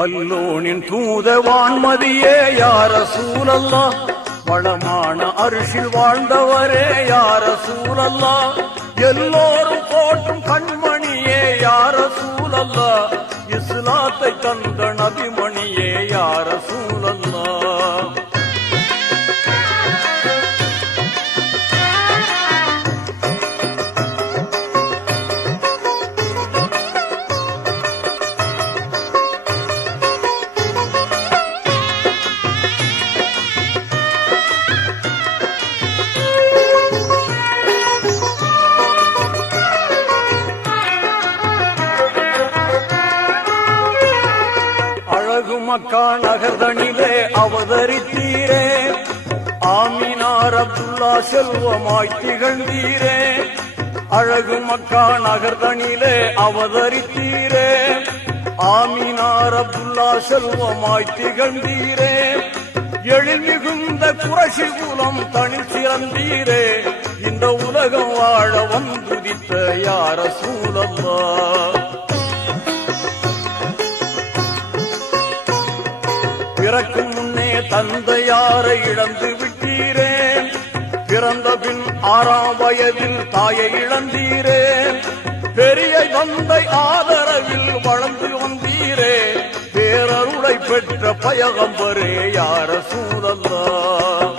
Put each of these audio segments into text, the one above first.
வல்லோனின் தூத வான்மதியே யா ரசூலல்லாஹ், வளமான அரிசில் வாழ்ந்தவரே யா ரசூலல்லாஹ், எல்லோரும் போற்றும் கண்மணியே யா ரசூலல்லாஹ், இஸ்லாத்தை தந்த நபிமணியே யா ரசூலல்லாஹ். மக்கா நகர்தனிலே அவதரித்தீரே, ஆமினார் அப்துல்லா செல்வமாய் திகழ்ந்தீரே. அழகு மக்கா நகர்தனிலே அவதரித்தீரே, ஆமினார் அப்துல்லா செல்வமாய் திகழ்ந்தீரே. எழில் மிகுந்த குறைஷி குலம் தனில் சிறந்தீரே, இந்த உலகம் வாழ வந்துதித்த யா ரசூலல்லாஹ். பிறக்கும் முன்னே தந்தையாரை இழந்து விட்டீரே, பிறந்த பின் 6ஆம் வயதில் தாயை இழந்தீரே. பெரிய தந்தை ஆதரவில் வளர்ந்து வந்தீரே, பேரருளை பெற்ற பயகம்பரே யா ரசூலல்லாஹ்.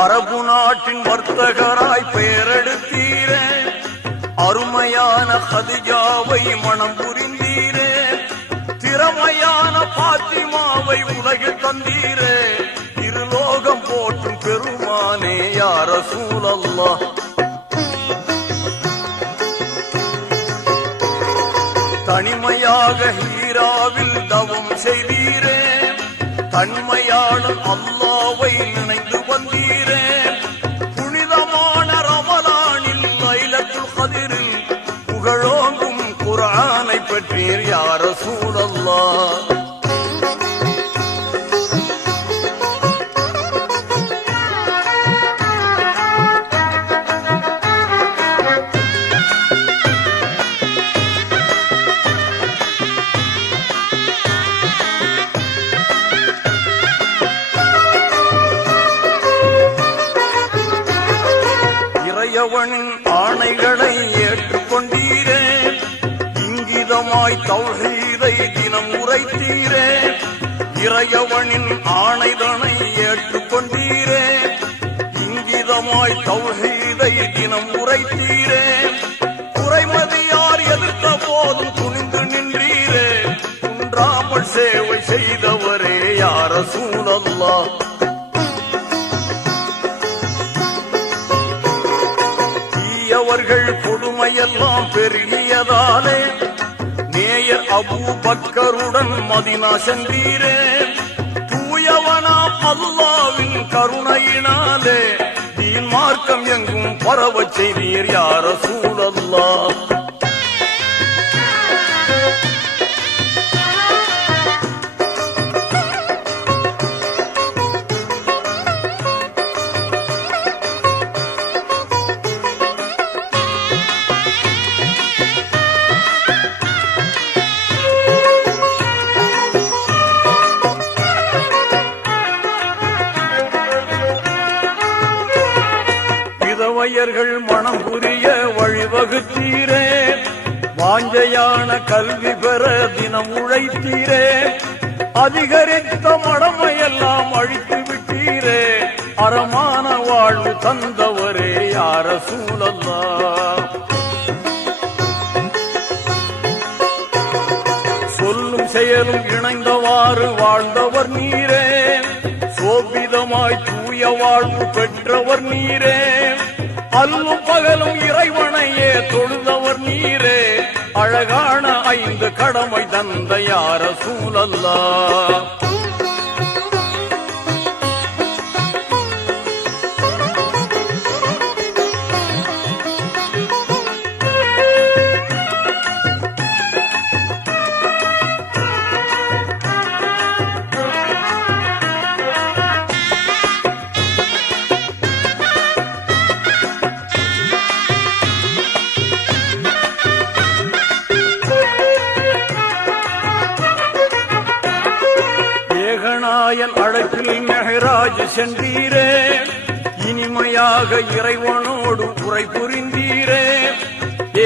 அரபு நாட்டின் வர்த்தகராய் பெயரெடுத்தீரே, அருமையான ஹதிஜாவை மனம் புரிந்தீரே. திறமையான பாத்திமாவை உலகில் தந்தீரே, இருலோகம் போற்றும் பெருமானே யா ரசூலல்லாஹ். தனிமையாக ஹீராவில் தவம் செய்தீரே, தன்மையாளன் அல்லாவை நினைந்து வந்தீரே. புனிதமான ரமலானில் லைலத்துல் கத்ரில் புகழோங்கும் குர்ஆனை பெற்றீர் யா ரசூலல்லாஹ். இறையவனின் ஆணைகளை ஏற்றுக்கொண்டீரே, இங்கிதமாய் தௌஹீதை தினம் உரைத்தீரே. இறையவனின் ஆணைதனை ஏற்றுக்கொண்டீரே, இங்கிதமாய் தௌஹீதை தினம் உரைத்தீரே. குறைமதியார் எதிர்த்த போதும் துணிந்து நின்றீரே, குன்றாமல் சேவை செய்தவரே யா ரசூலல்லாஹ். அவர்கள் கொடுமையெல்லாம் பெருகியதாலே நேயர் அபூபக்கருடன் மதீனா சென்றீரே. தூயவனா அல்லாஹ்வின் கருணையினாலே தீன் மார்க்கம் எங்கும் பரவச் செய்தீர் யா ரசூலல்லாஹ். விதவையர்கள் மனம் புரிய வழிவகுத்தீரே, வாஞ்சையான கல்வி பெற தினம் உழைத்தீரே. அதிகரித்த மடமையெல்லாம் அழித்து விட்டீரே, அறமான வாழ்வு தந்தவரே யா ரசூலல்லாஹ். சொல்லும் செயலும் இணைந்தவாறு வாழ்ந்தவர் நீரே, சோபிதமாய் தூய வாழ்வு பெற்றவர் நீரே. அல்லும் பகலும் இறைவனையே தொழுதவர் நீரே, அழகான ஐந்து கடமை தந்த யா ரசூலல்லாஹ். ஏகநாயன் அழைப்பில் மெஹராஜ் சென்றீரே, இனிமையாக இறைவனோடு உரை புரிந்தீரே.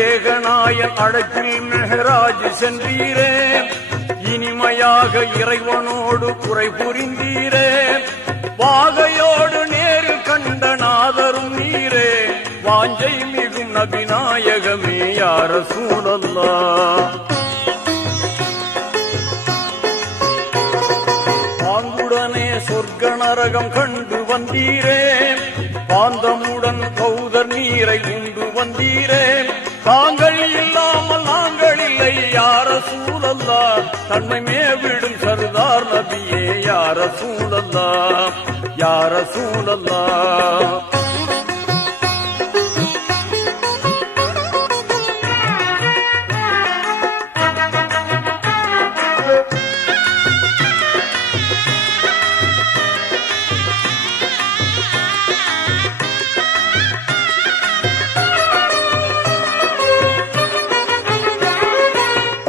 ஏகநாயன் அழைப்பில் மெஹராஜ் சென்றீரே, இனிமையாக இறைவனோடு உரை புரிந்தீரே. வாகையோடு நேரில் கண்ட நாதரும் நீரே, வாஞ்சை மிகும் நபிநாயகமே யா ரசூலல்லாஹ். பாங்குடனே சொர்க்க நரகம் கண்டு வந்தீரே, பாந்தமுடன் கௌதர் நீரை உண்டு வந்தீரே. தாங்கள் இல்லாமல் நாங்கள் இல்லை யா ரசூலல்லாஹ், தன்மை மேவிடும் சர்தார் நபியே யா ரசூலல்லாஹ், யா ரசூலல்லாஹ்.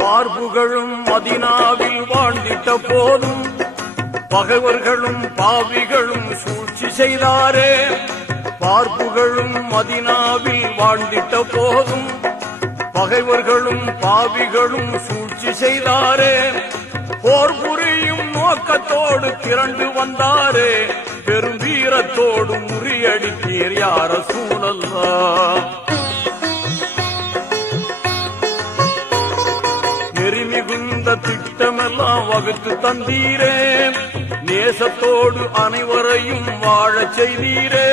பார்ப்புகளும் மதினாவில் வாழ்ந்திட்ட போதும், பகைவர்களும் பாவிகளும் சூழ்ச்சி செய்தாரே. பார்ப்புகளும் மதினாவில் வாழ்ந்திட்ட போதும், பகைவர்களும் பாவிகளும் சூழ்ச்சி செய்தாரே. போர் புரியும் நோக்கத்தோடு திரண்டு வந்தாரே, பெரும் வீரத்தோடு முறியடித்தீர் யா ரசூலல்லாஹ். நெறிமிகுந்த திட்டமெல்லாம் வகுத்து தந்தீரே, நேசத்தோடு அனைவரையும் வாழச் செய்தீரே.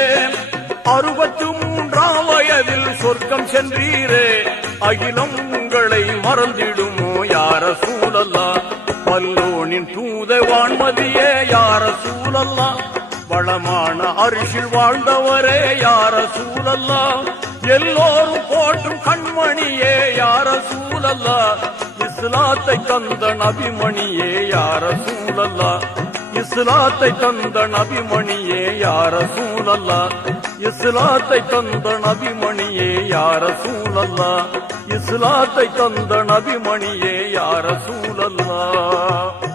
63ஆம் வயதில் சொர்க்கம் சென்றீரே, அகிலம் உங்களை மறந்திடுமோ யா ரசூலல்லாஹ். வல்லோனின் தூத வான்மதியே யா ரசூலல்லாஹ், வளமான அரிசில் வாழ்ந்தவரே யா ரசூலல்லாஹ். எல்லோரும் போற்றும் கண்மணியே யா ரசூலல்லாஹ், இஸ்லாத்தை தந்த நபிமணியே யா ரசூலல்லாஹ். இஸ்லாத்தை தந்த நபிமணியே யா ரசூலல்லாஹ், இஸ்லாத்தை தந்த நபிமணியே யா ரசூலல்லாஹ், இஸ்லாத்தை தந்த நபிமணியே யா ரசூலல்லாஹ்.